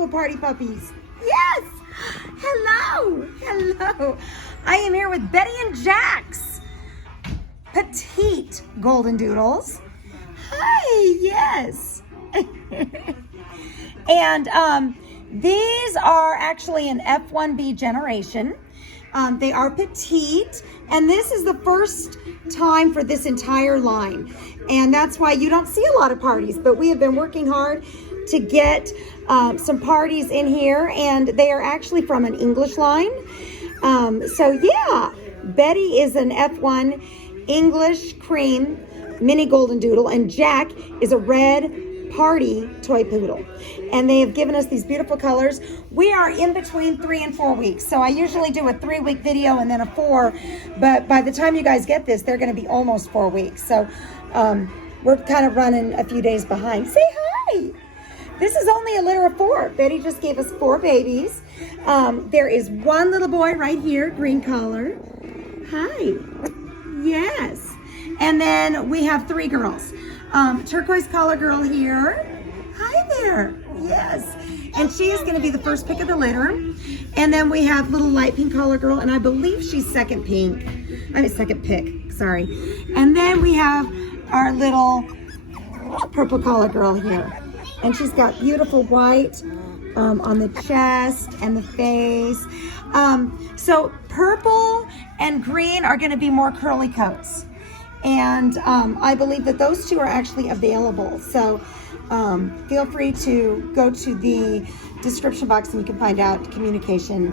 beautiful party puppies. Yes! Hello! Hello! I am here with Betty and Jack's Petite Goldendoodles. Hi! Yes! And these are actually an F1B generation. They are petite, and this is the first time for this entire line. And that's why you don't see a lot of parties, but we have been working hard to get some parties in here, and they are actually from an English line. So yeah, Betty is an F1 English cream mini Goldendoodle, and Jack is a red party toy poodle. And they have given us these beautiful colors. We are in between 3 and 4 weeks. So I usually do a 3-week video and then a 4, but by the time you guys get this, they're gonna be almost 4 weeks. So we're kind of running a few days behind. Say hi. This is only a litter of 4. Betty just gave us 4 babies. There is one little boy right here, green collar. Hi. Yes. And then we have 3 girls. Turquoise collar girl here. Hi there. Yes. And she is going to be the first pick of the litter. And then we have little light pink collar girl, and I believe she's second pick. Sorry. And then we have our little purple collar girl here. And she's got beautiful white on the chest and the face. So purple and green are going to be more curly coats. And I believe that those 2 are actually available. So feel free to go to the description box and you can find out communication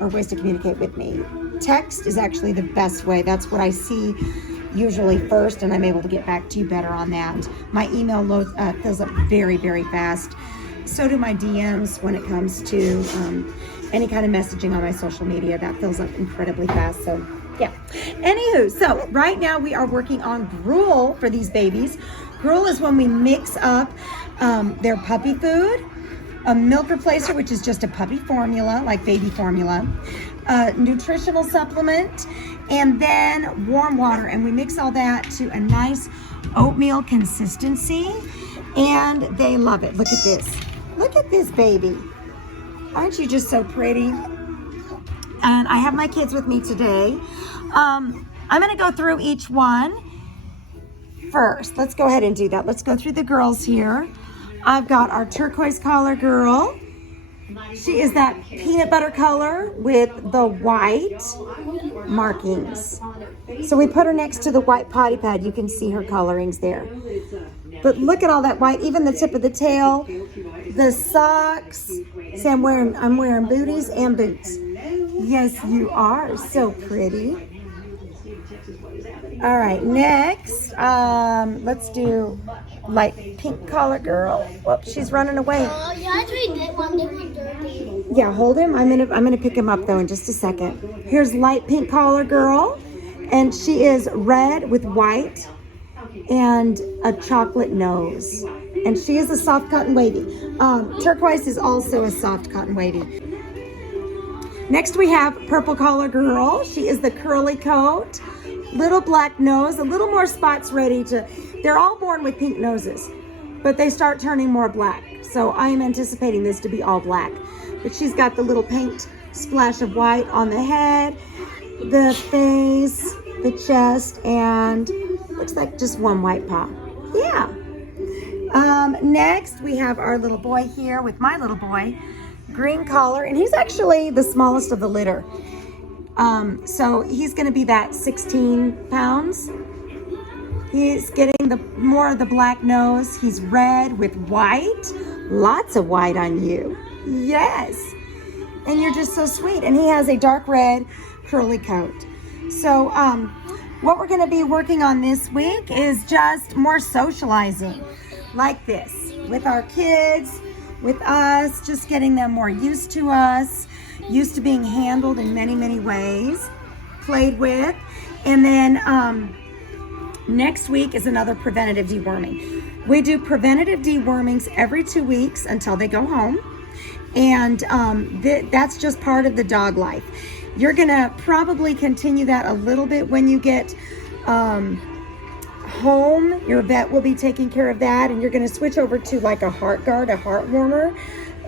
or ways to communicate with me. Text is actually the best way. That's what I see usually first, and I'm able to get back to you better on that. My email fills up very, very fast. So do my DMs when it comes to any kind of messaging on my social media. That fills up incredibly fast. So yeah. Anywho, so right now we are working on gruel for these babies. Gruel is when we mix up their puppy food, a milk replacer, which is just a puppy formula, like baby formula, a nutritional supplement, and then warm water. And we mix all that to a nice oatmeal consistency, and they love it. Look at this. Look at this baby. Aren't you just so pretty? And I have my kids with me today. I'm going to go through each one first. Let's go ahead and do that. Let's go through the girls here. I've got our turquoise collar girl. She is that peanut butter color with the white markings. So we put her next to the white potty pad. You can see her colorings there. But look at all that white, even the tip of the tail, the socks. See, I'm wearing booties and boots. Yes, you are. So pretty. All right, next, let's do light pink collar girl. Whoops, she's running away. Yeah, hold him. I'm gonna pick him up though in just a second. Here's light pink collar girl, and she is red with white and a chocolate nose. And she is a soft cotton wavy. Turquoise is also a soft cotton wavy. Next we have purple collar girl. She is the curly coat, little black nose, a little more spots ready to, they're all born with pink noses, but they start turning more black. So I am anticipating this to be all black. But she's got the little paint splash of white on the head, the face, the chest, and looks like just one white paw. Yeah. Next we have our little boy here with my little boy. Green collar, and he's actually the smallest of the litter. So he's going to be that 16 pounds. He's getting more of the black nose. He's red with white. Lots of white on you. Yes. And you're just so sweet. And he has a dark red curly coat. So what we're going to be working on this week is just more socializing like this with our kids, with us, just getting them more used to us, used to being handled in many, many ways, played with. And then next week is another preventative deworming. We do preventative dewormings every 2 weeks until they go home. And that's just part of the dog life. You're gonna probably continue that a little bit when you get home. Your vet will be taking care of that, and you're gonna switch over to like a heart guard, a heart warmer,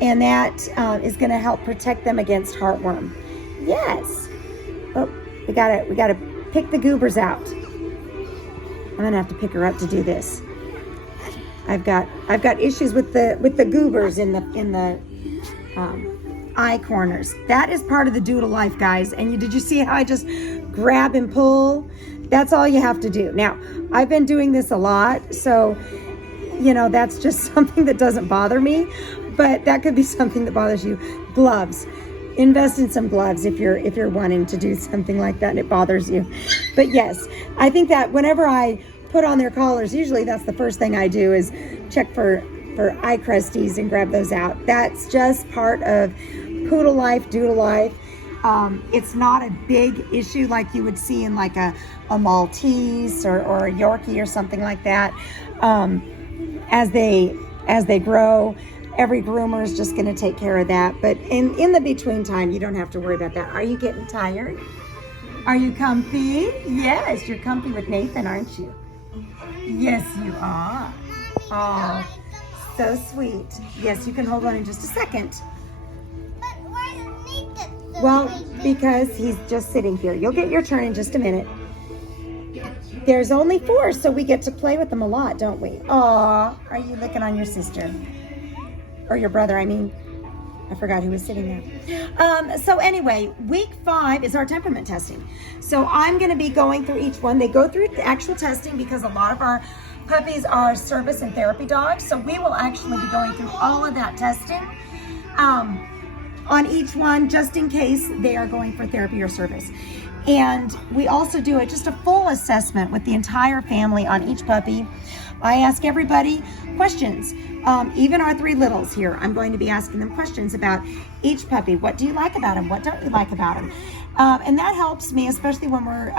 and that is going to help protect them against heartworm. Yes. Oh, we gotta pick the goobers out. I'm gonna have to pick her up to do this. I've got issues with the goobers in the eye corners. That is part of the doodle life, guys. And did you see how I just grab and pull? That's all you have to do. Now, I've been doing this a lot, so that's just something that doesn't bother me, but that could be something that bothers you. Gloves. Invest in some gloves if you're wanting to do something like that and it bothers you. But yes, I think that whenever I put on their collars, usually that's the first thing I do is check for eye crusties and grab those out. That's just part of poodle life, doodle life. It's not a big issue like you would see in like a Maltese or a Yorkie or something like that. As they grow, every groomer is just going to take care of that. But in the between time, you don't have to worry about that. Are you getting tired? Are you comfy? Yes, you're comfy with Nathan, aren't you? Yes, you are. Oh, so sweet. Yes, you can hold on in just a second. But why does Nathan? Well, because he's just sitting here. You'll get your turn in just a minute. There's only 4, so we get to play with them a lot, don't we? Aw, are you licking on your sister? Or your brother, I mean. I forgot who was sitting there. So anyway, week 5 is our temperament testing. So I'm going to be going through each one. They go through the actual testing because a lot of our puppies are service and therapy dogs. So we will actually be going through all of that testing on each one, just in case they are going for therapy or service. And we also do just a full assessment with the entire family on each puppy. I ask everybody questions. Even our 3 littles here, I'm going to be asking them questions about each puppy. What do you like about them? What don't you like about them? And that helps me, especially when we're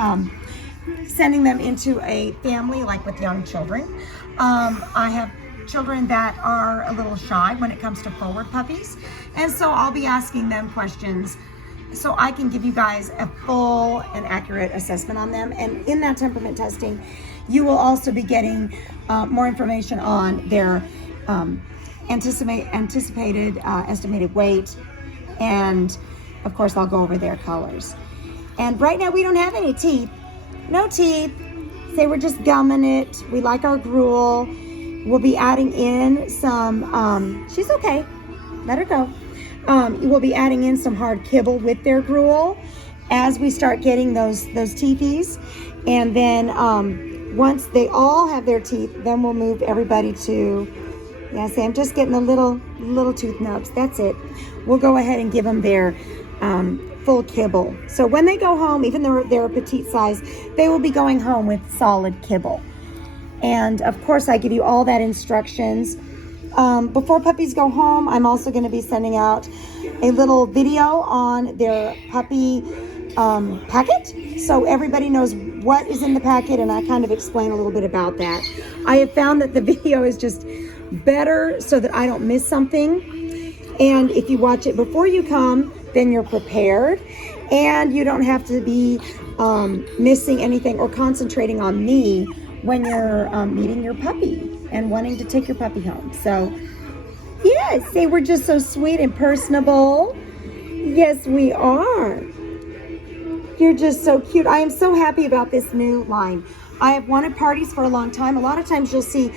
sending them into a family like with young children. I have children that are a little shy when it comes to forward puppies. And so I'll be asking them questions so I can give you guys a full and accurate assessment on them. And in that temperament testing, you will also be getting more information on their anticipated estimated weight, and of course I'll go over their colors. And right now we don't have any teeth. No teeth. Say we're just gumming it. We like our gruel. We'll be adding in some, she's okay. Let her go. We'll be adding in some hard kibble with their gruel as we start getting those teethies. And then once they all have their teeth, then we'll move everybody to, yeah, see, I'm just getting the little tooth nubs. That's it. We'll go ahead and give them their full kibble. So when they go home, even though they're a petite size, they will be going home with solid kibble. And of course, I give you all that instructions. Before puppies go home, I'm also going to be sending out a little video on their puppy packet, so everybody knows what is in the packet, and I kind of explain a little bit about that. I have found that the video is just better so that I don't miss something, and if you watch it before you come, then you're prepared, and you don't have to be missing anything or concentrating on me when you're meeting your puppy and wanting to take your puppy home. So yes, they were just so sweet and personable. Yes, we are. You're just so cute. I am so happy about this new line. I have wanted Parties for a long time. A lot of times you'll see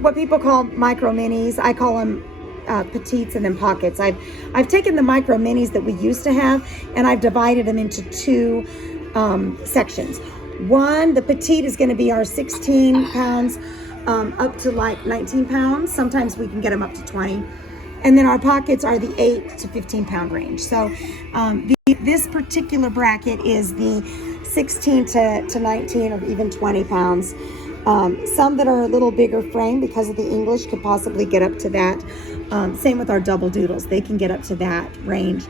what people call micro minis. I call them petites and then pockets. I've taken the micro minis that we used to have, and I've divided them into 2 sections. One, the petite is going to be our 16 pounds up to like 19 pounds. Sometimes we can get them up to 20. And then our pockets are the 8 to 15 pound range. So this particular bracket is the 16 to 19 or even 20 pounds. Some that are a little bigger frame because of the English could possibly get up to that. Same with our double doodles. They can get up to that range.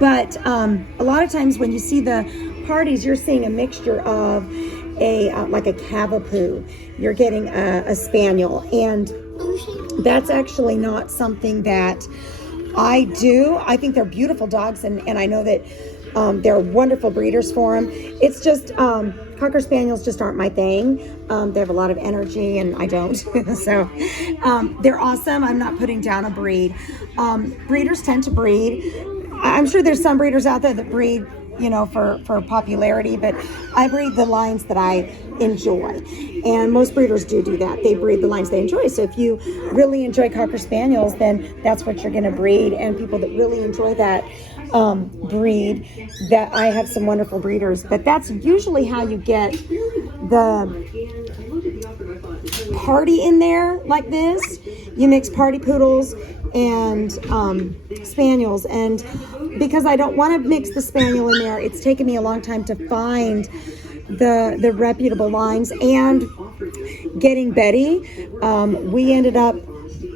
But a lot of times when you see the Parties, you're seeing a mixture of like a Cavapoo. You're getting a Spaniel, and that's actually not something that I do. I think they're beautiful dogs, and I know that They're wonderful breeders for them. It's just, Cocker Spaniels just aren't my thing. They have a lot of energy and I don't. So they're awesome. I'm not putting down a breed. Breeders tend to breed. I'm sure there's some breeders out there that breed, you know, for popularity, but I breed the lines that I enjoy. And most breeders do that. They breed the lines they enjoy. So if you really enjoy Cocker Spaniels, then that's what you're going to breed. And people that really enjoy that breed, that I have some wonderful breeders. But that's usually how you get the Party in there like this. You mix Party Poodles and Spaniels, and because I don't want to mix the Spaniel in there, it's taken me a long time to find the reputable lines. And getting Betty, we ended up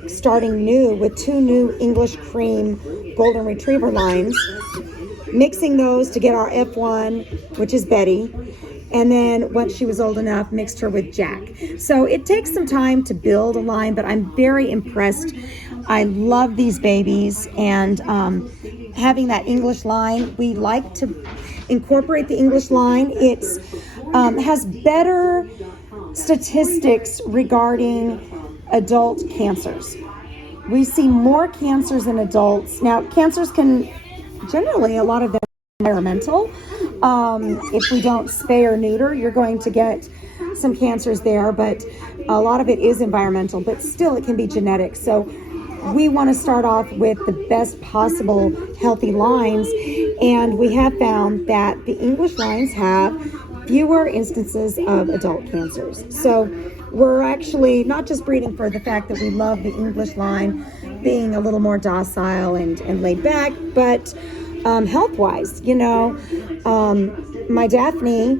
starting new with 2 new English cream golden retriever lines, mixing those to get our F1, which is Betty. And then once she was old enough, mixed her with Jack. So it takes some time to build a line, but I'm very impressed. I love these babies, and having that English line, we like to incorporate the English line. It's has better statistics regarding adult cancers. We see more cancers in adults. Now, cancers can generally, a lot of them are environmental. If we don't spay or neuter, you're going to get some cancers there, but a lot of it is environmental, but still it can be genetic. So we want to start off with the best possible healthy lines, and we have found that the English lines have fewer instances of adult cancers. So we're actually not just breeding for the fact that we love the English line being a little more docile and laid back, but health-wise, you know, my Daphne,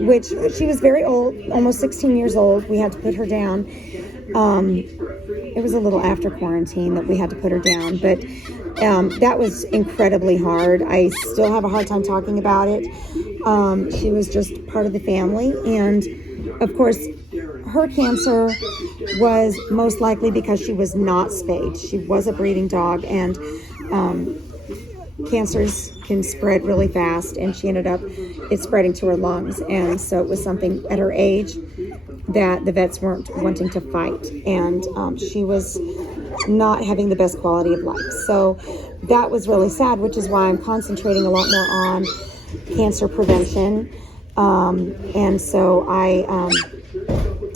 which she was very old, almost 16 years old, we had to put her down. It was a little after quarantine that we had to put her down, but that was incredibly hard. I still have a hard time talking about it. She was just part of the family, and of course, her cancer was most likely because she was not spayed. She was a breeding dog, and cancers can spread really fast, and she ended up spreading to her lungs. And so it was something at her age that the vets weren't wanting to fight, and she was not having the best quality of life. So that was really sad, which is why I'm concentrating a lot more on cancer prevention. And so I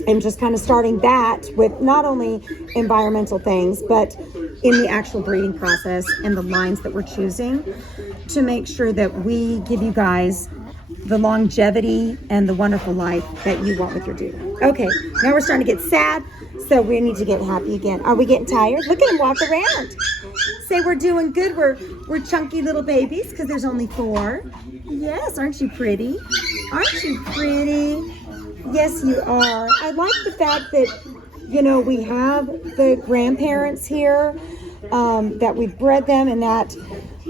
am just kind of starting that with not only environmental things, but in the actual breeding process and the lines that we're choosing to make sure that we give you guys the longevity and the wonderful life that you want with your doodle. Okay, now we're starting to get sad, so we need to get happy again. Are we getting tired? Look at him walk around. Say we're doing good. We're chunky little babies because there's only 4. Yes, aren't you pretty? Aren't you pretty? Yes, you are. I like the fact that, you know, we have the grandparents here, that we've bred them, and that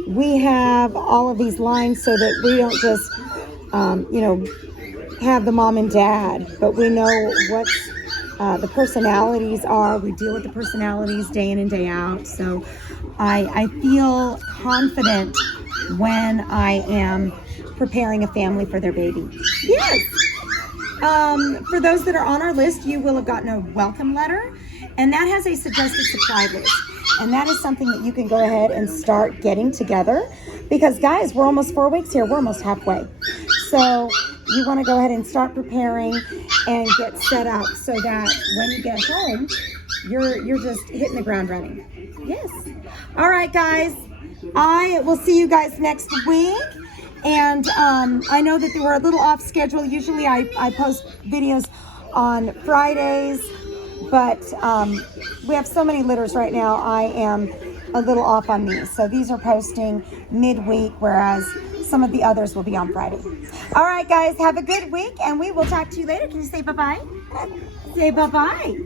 we have all of these lines so that we don't just, you know, have the mom and dad, but we know what the personalities are. We deal with the personalities day in and day out. So I feel confident when I am preparing a family for their baby. Yes. For those that are on our list, you will have gotten a welcome letter, and that has a suggested supply list. And that is something that you can go ahead and start getting together, because guys, we're almost 4 weeks here. We're almost halfway. So you want to go ahead and start preparing and get set up so that when you get home, you're just hitting the ground running. Yes. All right, guys. I will see you guys next week. And I know that they were a little off schedule. Usually I post videos on Fridays, but we have so many litters right now. I am a little off on these. So these are posting midweek, whereas some of the others will be on Friday. All right, guys, have a good week, and we will talk to you later. Can you say bye-bye? Say bye-bye.